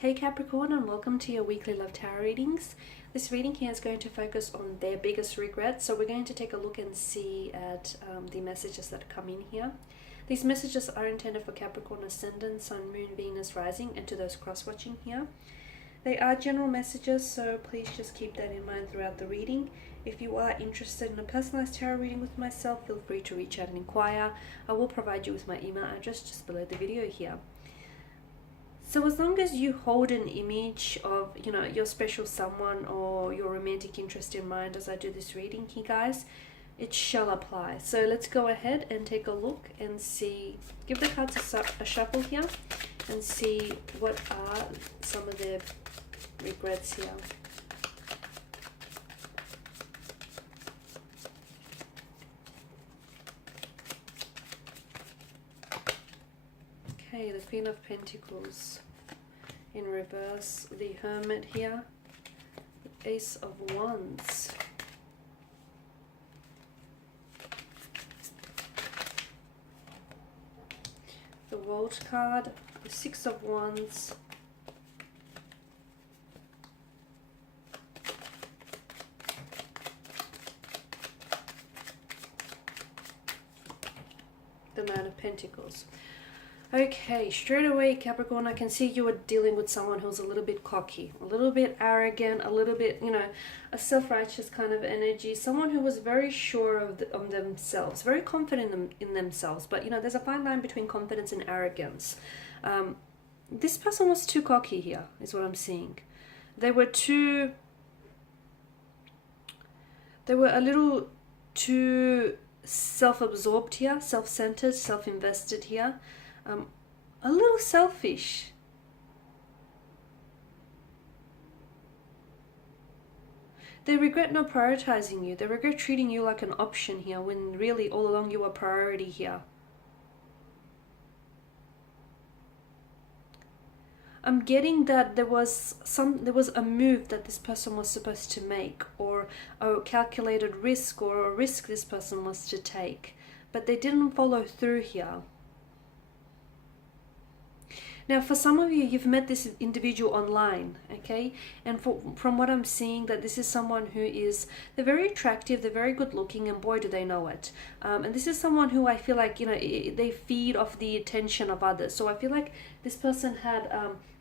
Hey Capricorn, and welcome to your weekly love tarot readings. This reading here is going to focus on their biggest regrets. So we're going to take a look and see at the messages that come in here. These messages are intended for Capricorn ascendant, Sun, Moon, Venus, Rising, and to those cross-watching here. They are general messages, so please just keep that in mind throughout the reading. If you are interested in a personalized tarot reading with myself, feel free to reach out and inquire. I will provide you with my email address just below the video here. So as long as you hold an image of, your special someone or your romantic interest in mind as I do this reading here, guys, it shall apply. So let's go ahead and take a look and see, give the cards a shuffle here and see what are some of their regrets here. Okay, the Queen of Pentacles in reverse, the Hermit here, the Ace of Wands, the World card, the Six of Wands, the Man of Pentacles. Okay, straight away, Capricorn, I can see you are dealing with someone who's a little bit cocky, a little bit arrogant, a little bit, a self-righteous kind of energy. Someone who was very sure of themselves, very confident in themselves. But, there's a fine line between confidence and arrogance. This person was too cocky here, is what I'm seeing. They were a little too self-absorbed here, self-centered, self-invested here. A little selfish. They regret not prioritizing you. They regret treating you like an option here when really all along you were priority here. I'm getting that there was a move that this person was supposed to make, or a calculated risk, or a risk this person was to take, but they didn't follow through here. Now, for some of you, you've met this individual online, okay? And from what I'm seeing, that this is someone who they're very attractive, they're very good looking, and boy, do they know it. And this is someone who I feel like, they feed off the attention of others. So I feel like this person had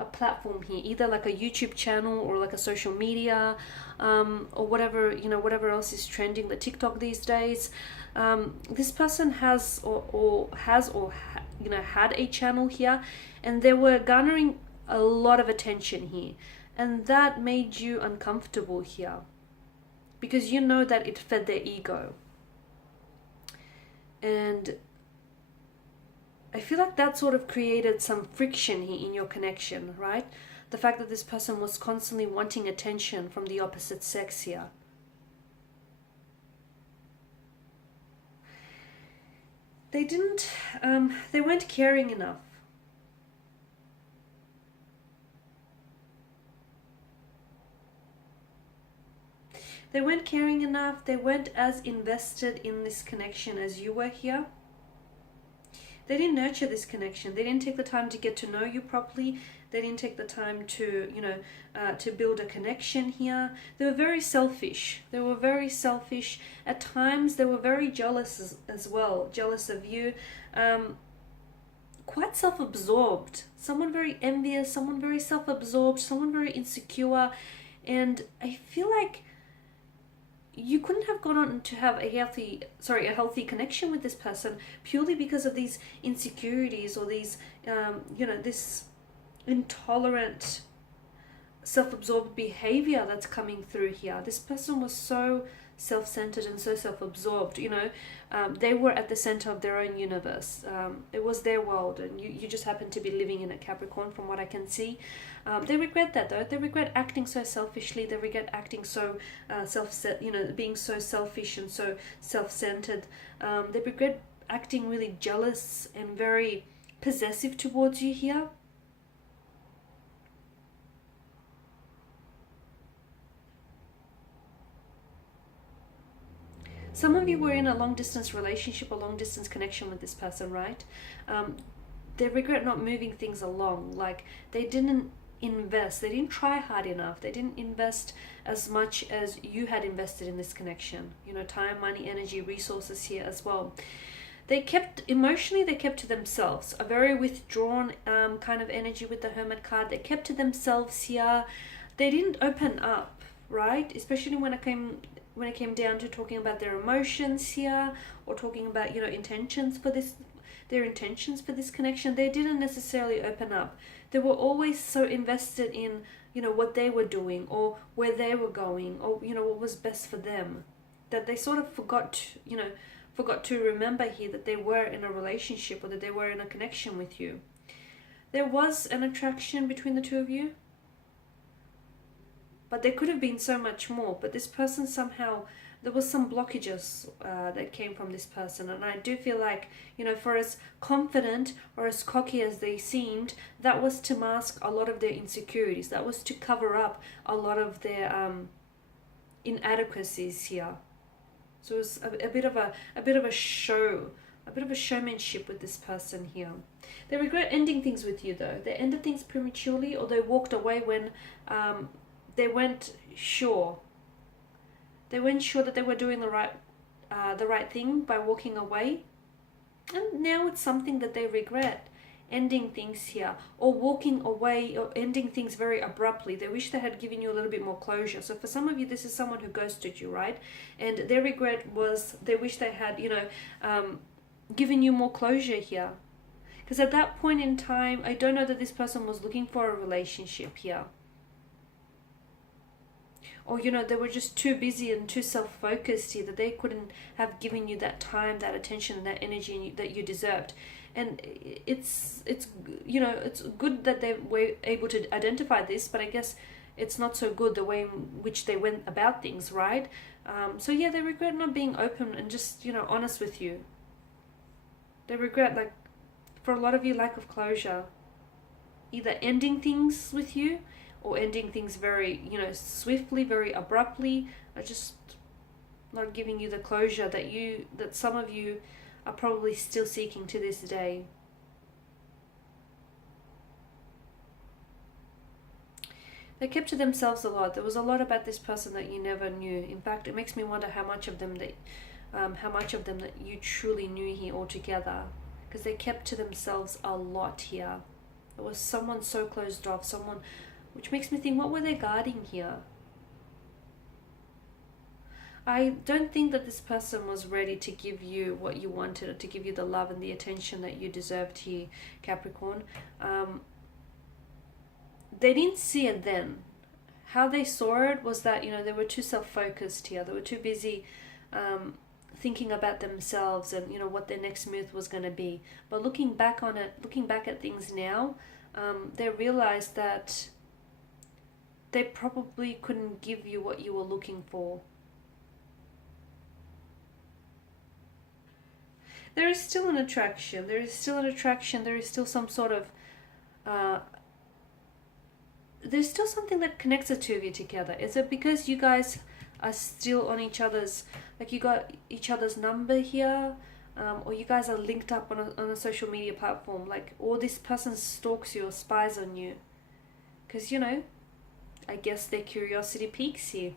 a platform here, either like a YouTube channel or like a social media, or whatever, whatever else is trending, the TikTok these days. This person has had a channel here, and they were garnering a lot of attention here, and that made you uncomfortable here because you know that it fed their ego. And I feel like that sort of created some friction here in your connection, right? The fact that this person was constantly wanting attention from the opposite sex here. They weren't caring enough. They weren't caring enough. They weren't as invested in this connection as you were here. They didn't nurture this connection. They didn't take the time to get to know you properly. They didn't take the time to, to build a connection here. They were very selfish. They were very selfish. At times, they were very jealous as well. Jealous of you. Quite self-absorbed. Someone very envious. Someone very self-absorbed. Someone very insecure. And I feel like you couldn't have gone on to have a healthy connection with this person purely because of these insecurities or these, this intolerant, self-absorbed behavior that's coming through here. This person was so self-centered and so self-absorbed, they were at the center of their own universe. It was their world, and you just happen to be living in a Capricorn from what I can see. They regret that though. They regret acting so selfishly. They regret acting so being so selfish and so self-centered. They regret acting really jealous and very possessive towards you here. Some of you were in a long-distance relationship, a long-distance connection with this person, right? They regret not moving things along. Like, they didn't invest, they didn't try hard enough, they didn't invest as much as you had invested in this connection. You know, time, money, energy, resources here as well. They kept, emotionally, they kept to themselves. A very withdrawn kind of energy with the Hermit card. They kept to themselves here. They didn't open up, right? Especially when it came down to talking about their emotions here, or talking about, you know, intentions for this, their intentions for this connection. They didn't necessarily open up. They were always so invested in, you know, what they were doing, or where they were going, or, you know, what was best for them, that they sort of forgot to remember here that they were in a relationship, or that they were in a connection with you. There was an attraction between the two of you, but there could have been so much more. But this person, somehow, there was some blockages that came from this person. And I do feel like, you know, for as confident or as cocky as they seemed, that was to mask a lot of their insecurities. That was to cover up a lot of their inadequacies here. So it was a bit of a show, a bit of a showmanship with this person here. They regret ending things with you, though. They ended things prematurely, or they walked away when they weren't sure. They weren't sure that they were doing the right thing by walking away, and now it's something that they regret. Ending things here, or walking away, or ending things very abruptly. They wish they had given you a little bit more closure. So for some of you, this is someone who ghosted you, right? And their regret was they wish they had, you know, given you more closure here. Because at that point in time, I don't know that this person was looking for a relationship here. Or, you know, they were just too busy and too self-focused here, that they couldn't have given you that time, that attention, and that energy that you deserved. And it's you know, it's good that they were able to identify this, but I guess it's not so good the way in which they went about things, right? So yeah, they regret not being open and just, you know, honest with you. They regret, like, for a lot of you, lack of closure. Either ending things with you, or ending things very, you know, swiftly, very abruptly, or just not giving you the closure that some of you are probably still seeking to this day. They kept to themselves a lot. There was a lot about this person that you never knew. In fact, it makes me wonder how much of them that you truly knew here altogether, because they kept to themselves a lot here. There was someone so closed off, someone, which makes me think, what were they guarding here? I don't think that this person was ready to give you what you wanted, or to give you the love and the attention that you deserved here, Capricorn. They didn't see it then. How they saw it was that, you know, they were too self-focused here. They were too busy thinking about themselves and, you know, what their next move was going to be. But looking back on it, looking back at things now, they realized that they probably couldn't give you what you were looking for. There is still an attraction. There is still an attraction. There is still some sort of there's still something that connects the two of you together. Is it because you guys are still on each other's, like, you got each other's number here, or you guys are linked up on a social media platform, like, or this person stalks you or spies on you? Because, you know, I guess their curiosity peaks here.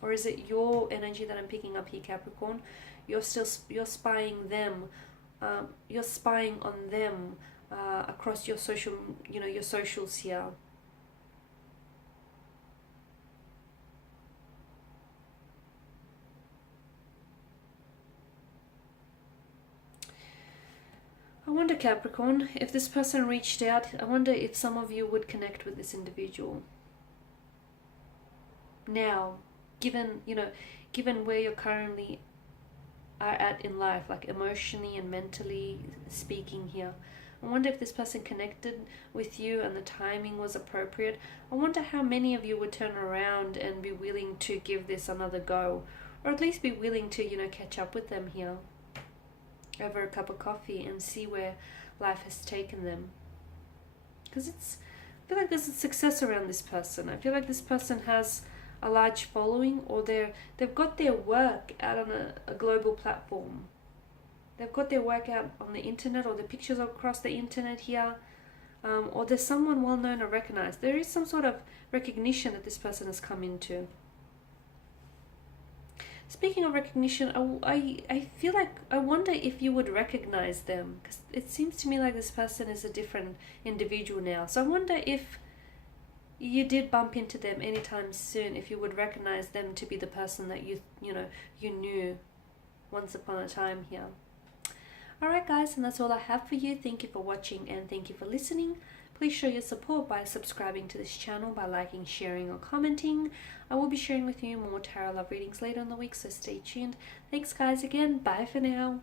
Or is it your energy that I'm picking up here, Capricorn? You're spying them. You're spying on them across your social, you know, your socials here. I wonder, Capricorn, if this person reached out, I wonder if some of you would connect with this individual. Now, given, you know, given where you're currently are at in life, like emotionally and mentally speaking here, I wonder if this person connected with you and the timing was appropriate. I wonder how many of you would turn around and be willing to give this another go, or at least be willing to, you know, catch up with them here over a cup of coffee and see where life has taken them. Because I feel like there's a success around this person. I feel like this person has a large following, or they've got their work out on a global platform. They've got their work out on the internet, or the pictures across the internet here. or there's someone well known or recognized. There is some sort of recognition that this person has come into. Speaking of recognition, I feel like, I wonder if you would recognize them, because it seems to me like this person is a different individual now. So I wonder if you did bump into them anytime soon, if you would recognize them to be the person that you knew once upon a time here. Alright guys, and that's all I have for you. Thank you for watching and thank you for listening. Please show your support by subscribing to this channel, by liking, sharing or commenting. I will be sharing with you more tarot love readings later in the week, so stay tuned. Thanks guys again. Bye for now.